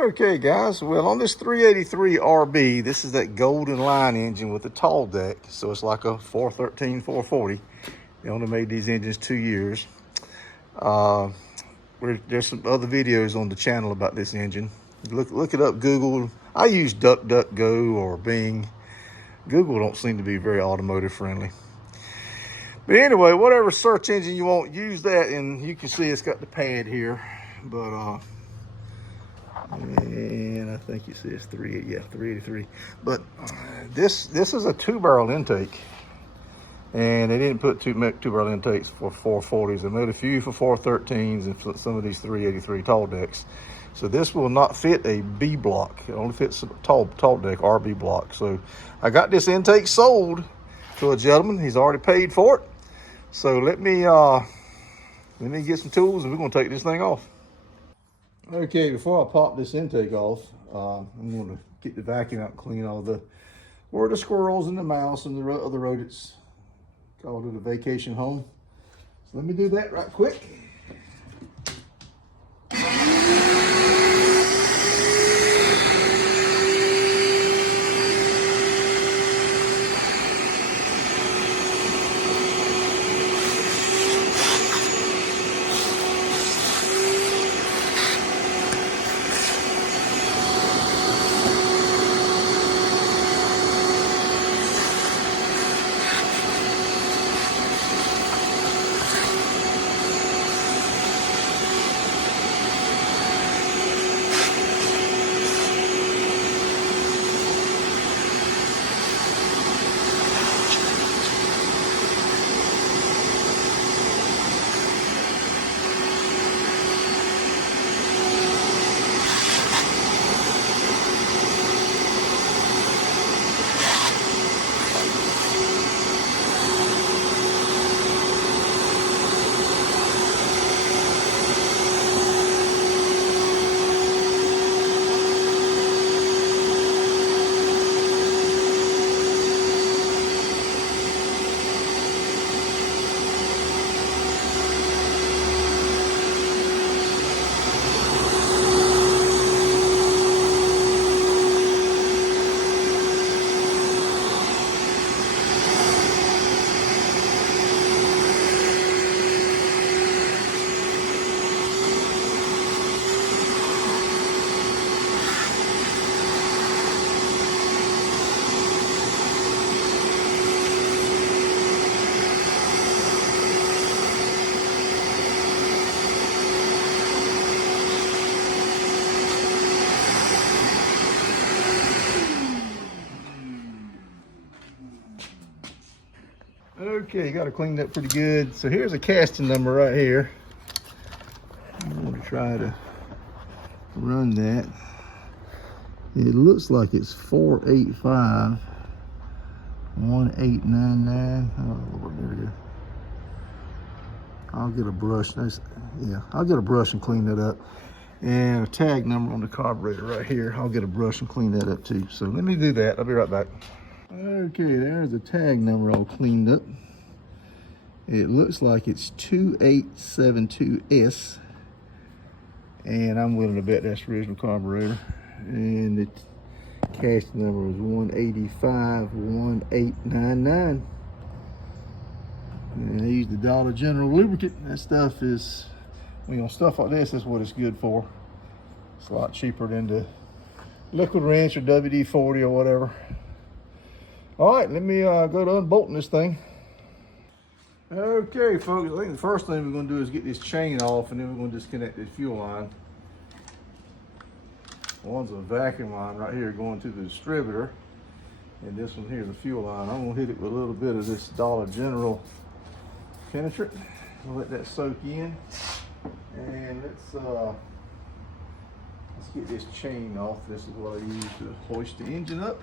Okay guys, well on this 383 RB, this is that golden line engine with the tall deck. So it's like a 413, 440. They only made these engines 2 years. There's some other videos on the channel about this engine. Look it up, Google. I use DuckDuckGo or Bing. Google don't seem to be very automotive friendly. But anyway, whatever search engine you want, use that, and you can see it's got the pad here. But and I think you see it's 383. But this is a 2-barrel intake, and they didn't put two barrel intakes for 440s. They made a few for 413s and some of these 383 tall decks. So this will not fit a B block. It only fits a tall deck RB block. So I got this intake sold to a gentleman. He's already paid for it. So let me get some tools and we're gonna take this thing off. Okay, before I pop this intake off, I'm going to get the vacuum out and clean all the squirrels and the mouse and the other rodents. Called it a vacation home. So let me do that right quick. Okay, got it cleaned up pretty good. So here's a casting number right here. I'm going to try to run that. It looks like it's 485 1899. Oh Lord, there we go. I'll get a brush. I'll get a brush and clean that up. And a tag number on the carburetor right here. I'll get a brush and clean that up too. So let me do that. I'll be right back. Okay, there's the tag number all cleaned up. It looks like it's 2872S. And I'm willing to bet that's the original carburetor. And the casting number is 185 1899. And they use the Dollar General lubricant. That stuff is, stuff like this is what it's good for. It's a lot cheaper than the liquid wrench or WD-40 or whatever. All right, let me go to unbolting this thing. Okay, folks, I think the first thing we're going to do is get this chain off, and then we're going to disconnect this fuel line. One's a vacuum line right here going to the distributor, and this one here is a fuel line. I'm going to hit it with a little bit of this Dollar General penetrant. We'll let that soak in, and let's get this chain off. This is what I use to hoist the engine up.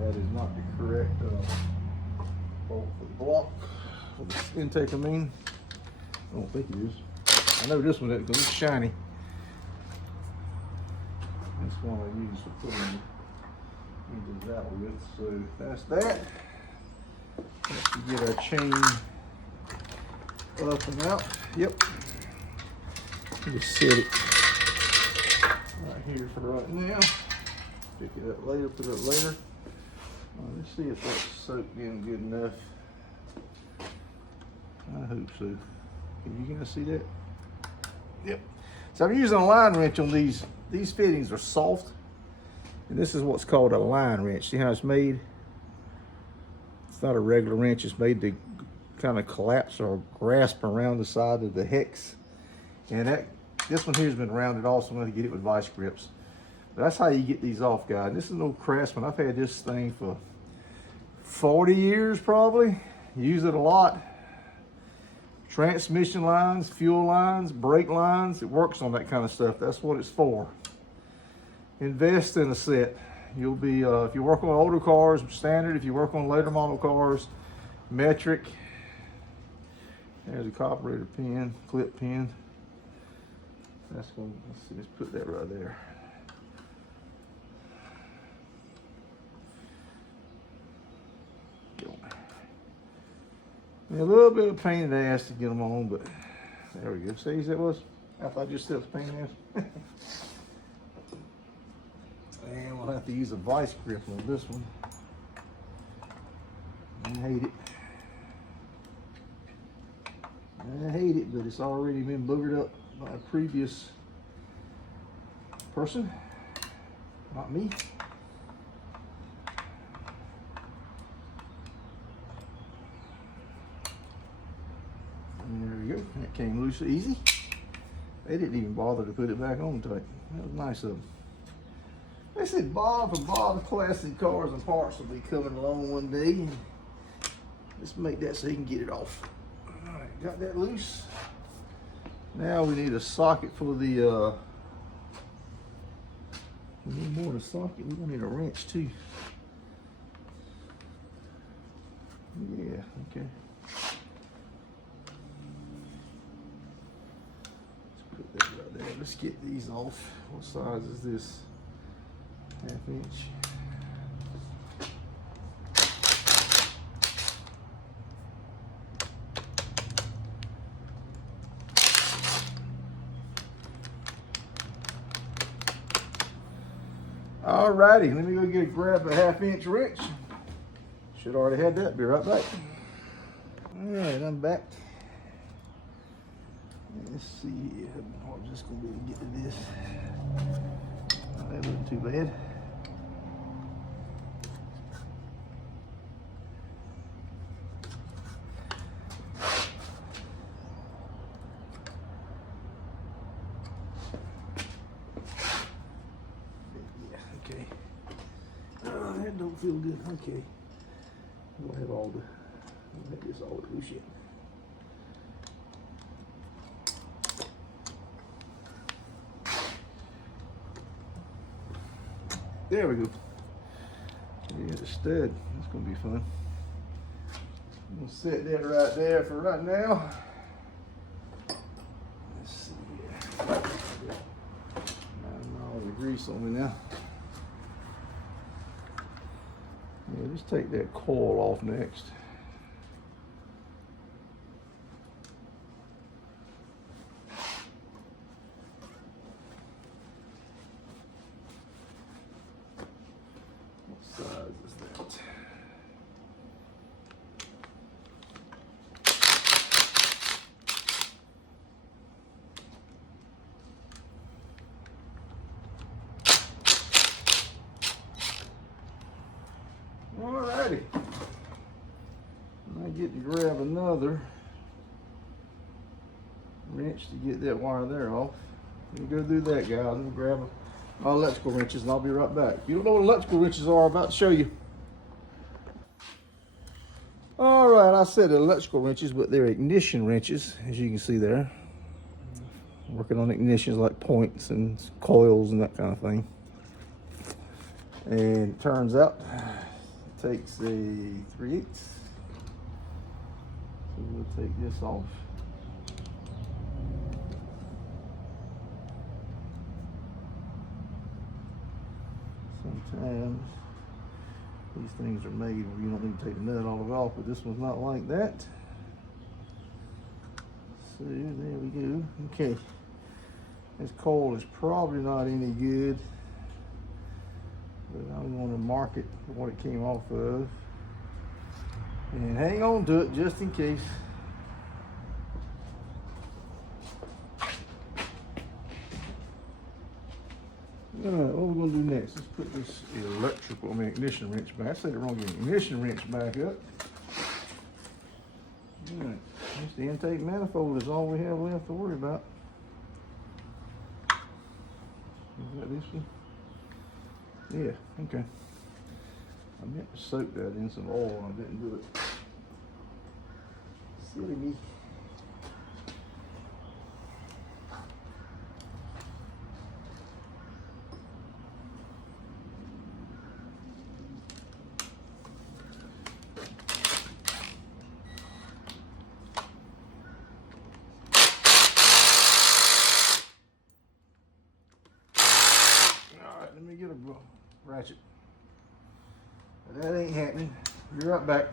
That is not the correct bolt for the block, for the intake I mean. I don't think it is. I know this one is because it's shiny. That's one I use for putting the engines out with. So that's that. Let's get this chain off. This is what I use to hoist the engine up. That is not the correct bolt for the block, for the intake I mean. I know this one is because it's shiny. That's one I use for putting the engines out with. So that's that. Let's get this chain off. This is what I use to hoist the engine up. Let's get our chain up and out. Yep. Just set it right here for right now. Pick it up later, put it up later. Let's see if that's soaked in good enough. I hope so. Can you guys see that? Yep. So I'm using a line wrench on these. These fittings are soft. And this is what's called a line wrench. See how it's made? It's not a regular wrench. It's made to kind of collapse or grasp around the side of the hex. And this one here has been rounded off, so I'm going to get it with vice grips. But that's how you get these off, guys. And this is an old Craftsman. I've had this thing for 40 years probably. Use it a lot. Transmission lines, fuel lines, brake lines. It works on that kind of stuff. That's what it's for. Invest in a set. You'll be, if you work on older cars, standard. If you work on later model cars, metric. There's a carburetor pin, clip pin. That's going to, let's see, let's put that right there. A little bit of pain in the ass to get them on, but there we go. See, that was, I thought I just said it was pain in the ass. And we'll have to use a vice grip on this one. I hate it. I hate it, but it's already been boogered up by a previous person, not me. And there we go. That came loose easy. They didn't even bother to put it back on tight. That was nice of them. They said Bob from Bob's Classic Cars and Parts will be coming along one day. Let's make that so he can get it off. All right, got that loose. Now we need a socket for the, we need more than a socket. We're gonna need a wrench too. Yeah, okay. Let's put that right there. Let's get these off. What size is this? 1/2 inch. Alrighty, let me go grab a 1/2 inch wrench. Should already had that. Be right back. Alright, I'm back. Let's see here. I'm just gonna be able to get to this. Oh, that wasn't too bad. Okay. Oh, that don't feel good. Okay. We'll have all the, I'll have this all loose yet. There we go. Yeah, the stud. That's gonna be fun. I'm gonna set that right there for right now. Let's see here. All the grease on me now. Yeah, just take that coil off next. What size is that? Alrighty. I get to grab another wrench to get that wire there off. Let me go do that, guys. Let me grab my electrical wrenches and I'll be right back. If you don't know what electrical wrenches are, I'm about to show you. Alright, I said electrical wrenches, but they're ignition wrenches, as you can see there. Working on ignitions like points and coils and that kind of thing. And it turns out it takes a 3/8. So we'll take this off. Sometimes These things are made where you don't need to take the nut all the way off, but this one's not like that. So there we go. Okay. This coil is probably not any good, but I'm going to mark it for what it came off of and hang on to it just in case. All right, what we're going to do next? Let's put this ignition wrench back. I said it wrong again. Ignition wrench back up. All right, just the intake manifold is all we have left to worry about. Is that this one? Yeah, okay. I meant to soak that in some oil and I didn't do it. Silly me. Let me get a ratchet. That ain't happening. Be right back.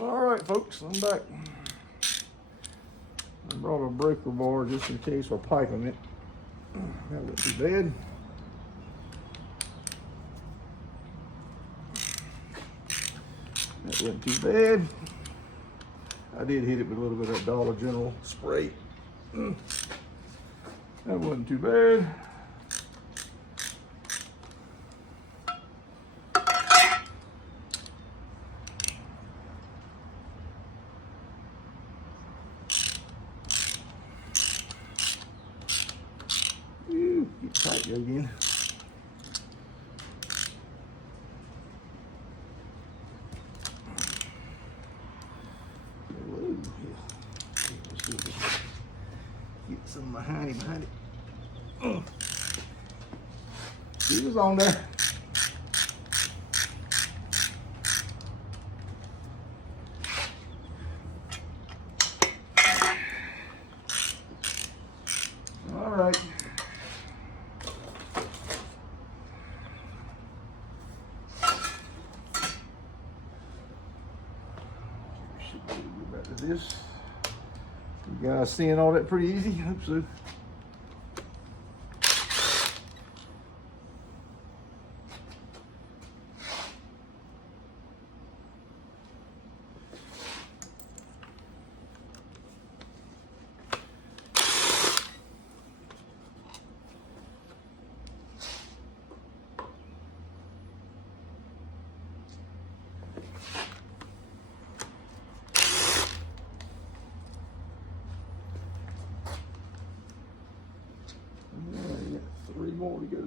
All right, folks, I'm back. I brought a breaker bar just in case we're piping it. That wouldn't be bad. That wasn't too bad. I did hit it with a little bit of Dollar General spray. That wasn't too bad. Get tight again. Whoa. Get some behind it. He was on there. All right. Should go back to this. You guys seeing all that pretty easy? I hope so. Right, 3 more to go.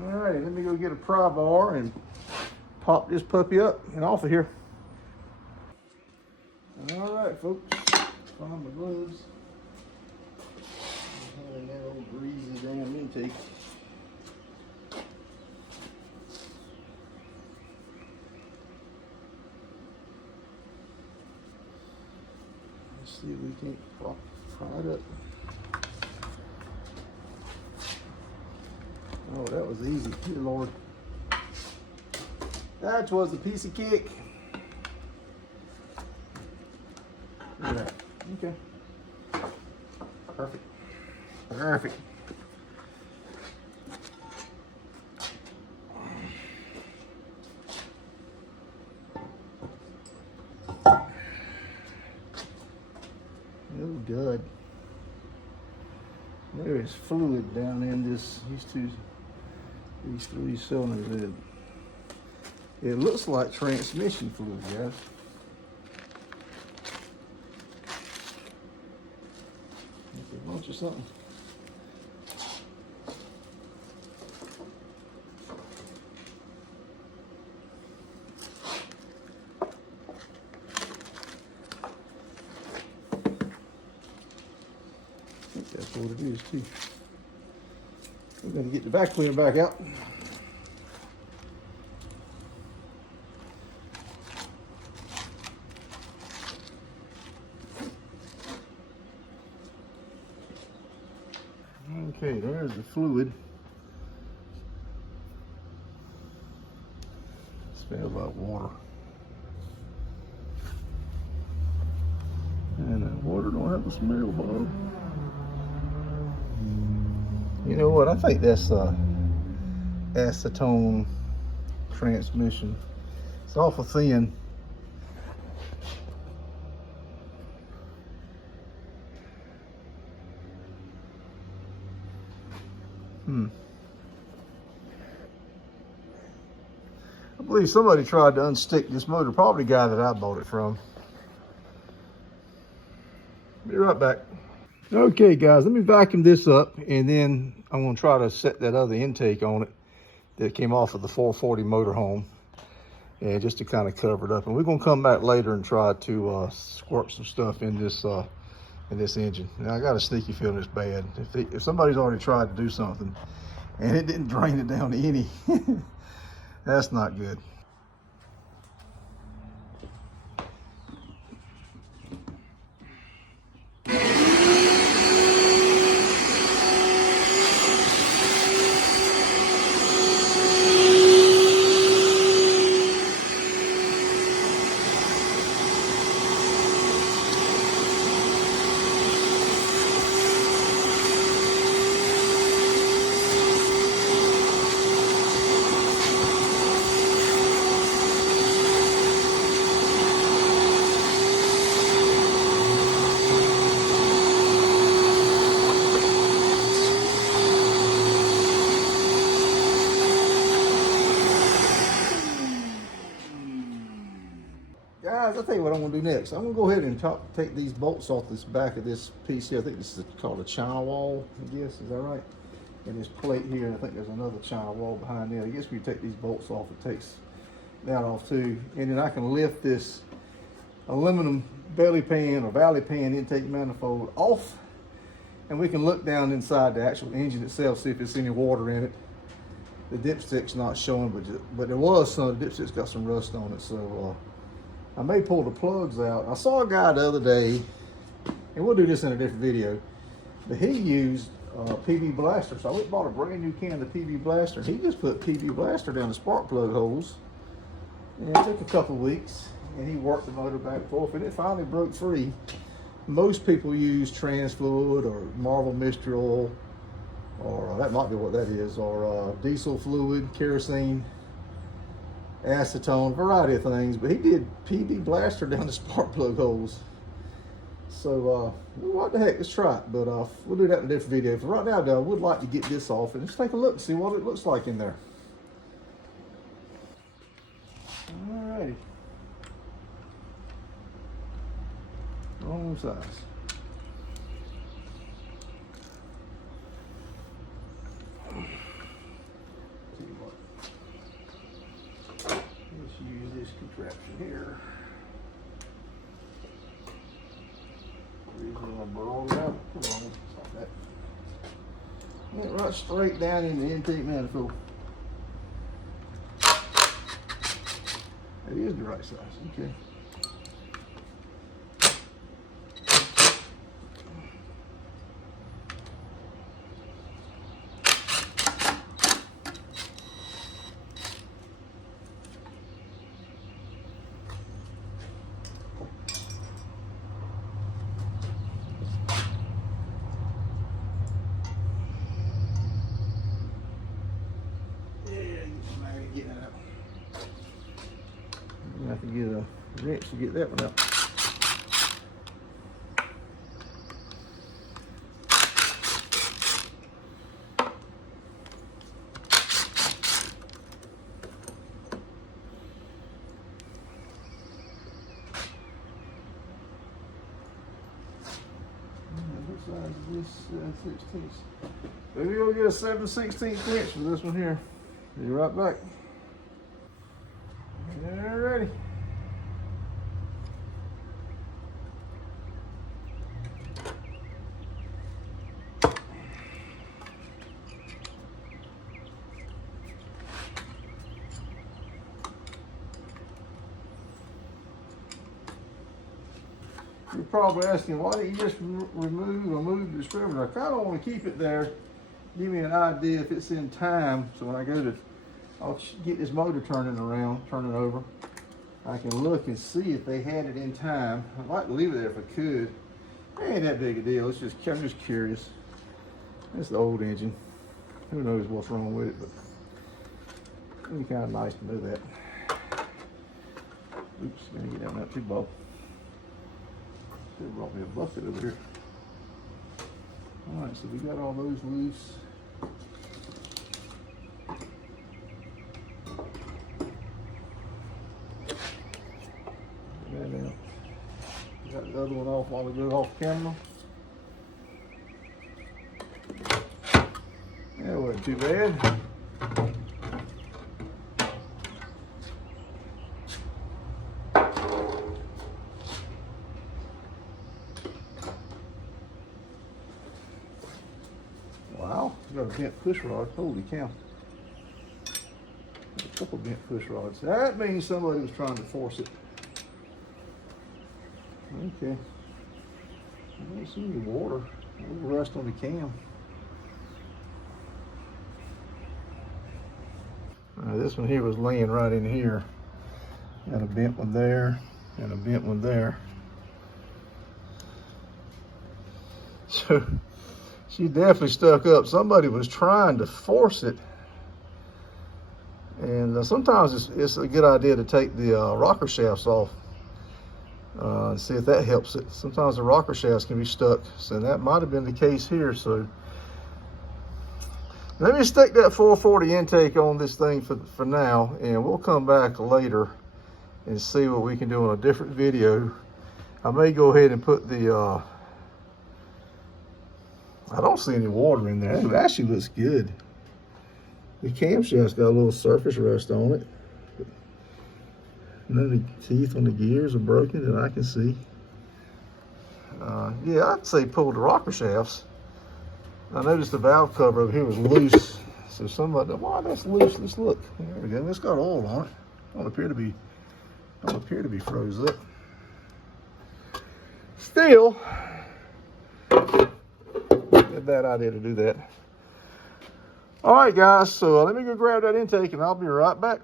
All right, let me go get a pry bar and pop this puppy up and off of here. All right, folks, find my gloves. That old greasy damn intake. Let's see if we can't pry it up. Oh, that was easy. Dear Lord. That was a piece of cake. Look at that. Okay. Perfect. Perfect. Oh, God. There is fluid down in these two these 3 cylinders in. It looks like transmission fluid, guys. A bunch of something. I think that's what it is too. We're going to get the vacuum cleaner back out. Okay, there's the fluid. Smells like water. And that water don't have a smell, Bob. You know what? I think that's acetone transmission. It's awful thin. I believe somebody tried to unstick this motor, probably the guy that I bought it from. Be right back. Okay guys, let me vacuum this up and then I'm going to try to set that other intake on it that came off of the 440 motorhome, and just to kind of cover it up. And we're going to come back later and try to squirt some stuff in this engine. Now I got a sneaky feeling it's bad. If somebody's already tried to do something and it didn't drain it down to any, that's not good. Guys, I'll tell you what I'm going to do next. I'm going to go ahead and take these bolts off this back of this piece here. I think this is called a China wall, I guess. Is that right? And this plate here, and I think there's another China wall behind there. I guess we take these bolts off, it takes that off too. And then I can lift this aluminum belly pan or valley pan intake manifold off, and we can look down inside the actual engine itself, see if there's any water in it. The dipstick's not showing, but there was some. The dipstick's got some rust on it, so I may pull the plugs out. I saw a guy the other day, and we'll do this in a different video, but he used PB Blaster. So I went and bought a brand new can of PB Blaster. He just put PB Blaster down the spark plug holes, and it took a couple of weeks, and he worked the motor back and forth, and it finally broke free. Most people use trans fluid or Marvel mystery oil, or that might be what that is, or diesel fluid, kerosene, acetone, variety of things, but he did PB Blaster down the spark plug holes. So what the heck, let's try it, but we'll do that in a different video. For right now though, I would like to get this off and just take a look and see what it looks like in there. Alrighty, wrong size. Use this contraption here. Come on, like that. Get right straight down in the intake manifold. That is the right size. Okay. I have to get a wrench to get that one out. size is this? 7/16. Maybe we'll get a 7/16 inch for this one here. Be right back. Alrighty. You're probably asking, why didn't you just remove or move the distributor? I kind of want to keep it there, give me an idea if it's in time. So when I go to, I'll get this motor turning over. I can look and see if they had it in time. I'd like to leave it there if I could. It ain't that big a deal. It's just, I'm just curious. It's the old engine. Who knows what's wrong with it, but it'd be kind of nice to know that. Oops, gonna get down that too, Bob. They brought me a bucket over here. All right, so we got all those loose. And got the other one off while we go off camera. That wasn't too bad. Wow, got a bent push rod. Holy cow. A couple bent push rods. That means somebody was trying to force it. Okay. I don't see any water. A little rust on the cam. This one here was laying right in here. Got a bent one there and a bent one there. So she definitely stuck up. Somebody was trying to force it. And sometimes it's a good idea to take the rocker shafts off and see if that helps it. Sometimes the rocker shafts can be stuck. So that might have been the case here. So let me stick that 440 intake on this thing for now, and we'll come back later and see what we can do on a different video. I may go ahead and put the, I don't see any water in there. It actually looks good. The camshaft's got a little surface rust on it. None of the teeth on the gears are broken that I can see. Yeah, I'd say pull the rocker shafts. I noticed the valve cover over here was loose. So somebody, wow, that's loose. Let's look. There we go. It's got oil on it. Don't appear to be froze up. Still, not a bad idea to do that. All right, guys. So let me go grab that intake, and I'll be right back.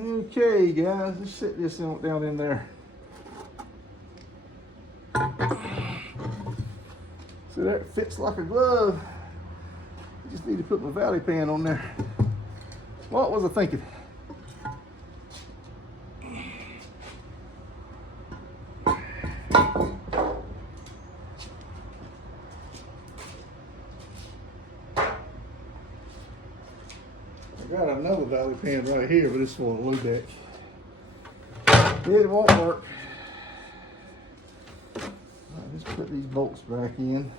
Okay, guys. Let's set this down in there. So that fits like a glove. I just need to put my valley pan on there. What was I thinking? I got another valley pan right here, but it's for a low deck. It won't work. Let's put these bolts back in.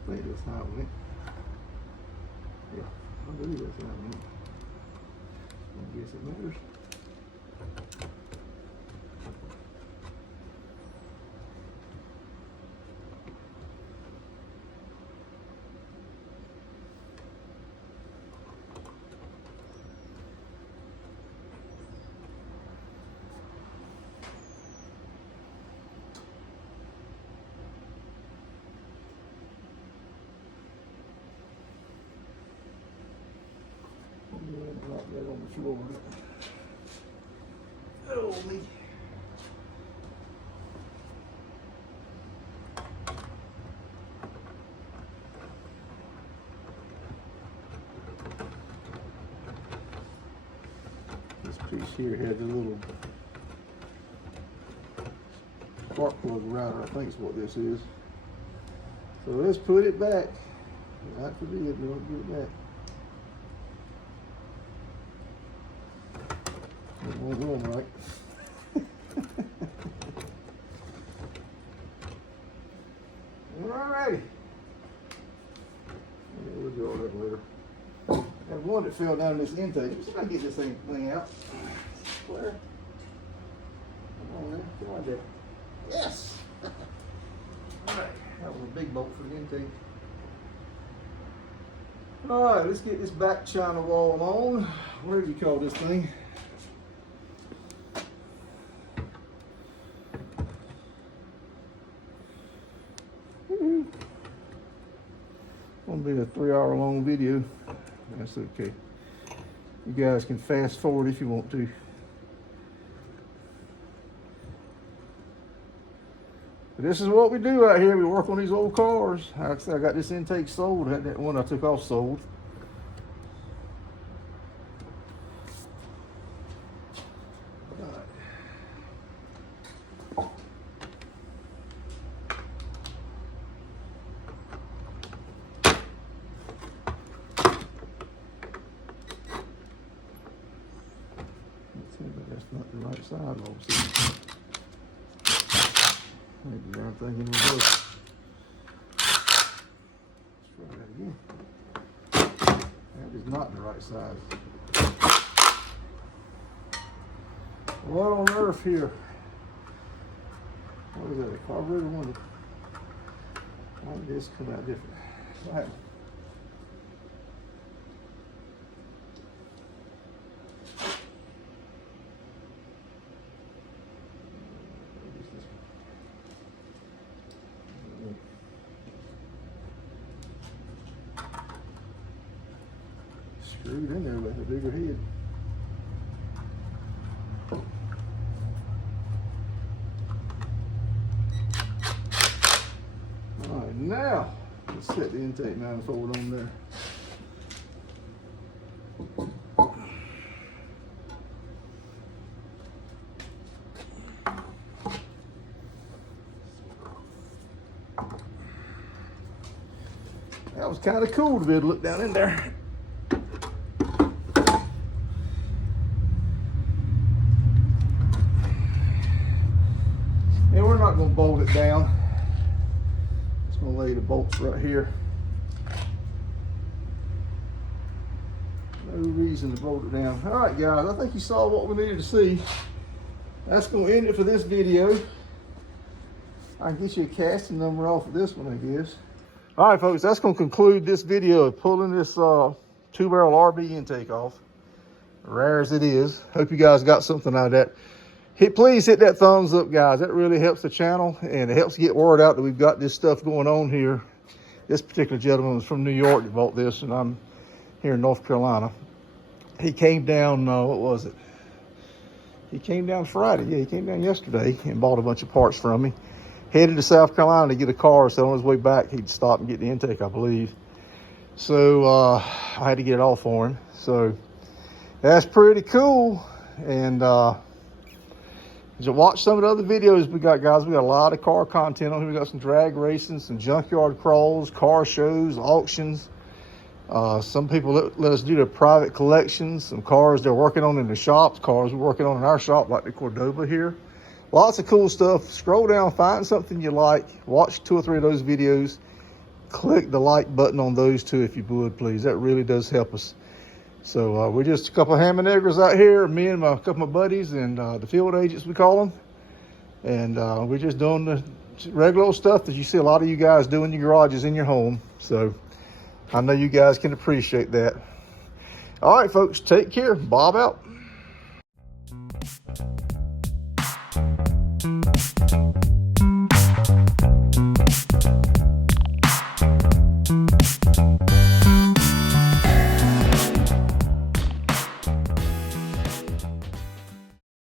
I think that's how it went. Yeah, I believe that's how it went. I guess it matters. Drop that on the floor. Oh, me. piece here had the little spark plug router, I think is what this is. So let's put it back. God forbid we don't get it back. It won't run right. Alrighty. We'll do all that later. There's one that fell down this intake. Let's see if I can get this thing out. Claire. Come on there. Get right there. Yes! Alright, that was a big bolt for the intake. Alright, let's get this back china wall on. What do you call this thing? Gonna be a 3-hour long video. That's okay. You guys can fast forward if you want to. But this is what we do out here. We work on these old cars. Like I said, I got this intake sold. I had that one I took off sold. That's not the right side, obviously. Maybe the damn thing in reverse. Let's try that again. That is not the right side. What on earth here? What is that, a carburetor one? Why did this come out different? What happened? Screwed in there with a bigger head. All right, now let's set the intake manifold on there. That was kind of cool to be able to look down in there. And we're not going to bolt it down. Just going to lay the bolts right here. No reason to bolt it down. All right, guys, I think you saw what we needed to see. That's going to end it for this video. I can get you a casting number off of this one, I guess. All right, folks, that's going to conclude this video of pulling this 2-barrel RB intake off. Rare as it is. Hope you guys got something out of that. Please hit that thumbs up, guys. That really helps the channel, and it helps get word out that we've got this stuff going on here. This particular gentleman was from New York that bought this, and I'm here in North Carolina. He came down, what was it? He came down Friday. Yeah, he came down yesterday and bought a bunch of parts from me. Headed to South Carolina to get a car, so on his way back, he'd stop and get the intake, I believe. So I had to get it all for him. So that's pretty cool. And just watch some of the other videos we got, guys. We got a lot of car content on here. We got some drag racing, some junkyard crawls, car shows, auctions. Some people let us do their private collections, some cars they're working on in the shops, cars we're working on in our shop, like the Cordoba here. Lots of cool stuff. Scroll down, find something you like. Watch 2 or 3 of those videos. Click the like button on those 2 if you would, please. That really does help us. So we're just a couple of ham and eggers out here, me and a couple of my buddies and the field agents, we call them. And we're just doing the regular old stuff that you see a lot of you guys do in your garages in your home. So I know you guys can appreciate that. All right, folks, take care. Bob out.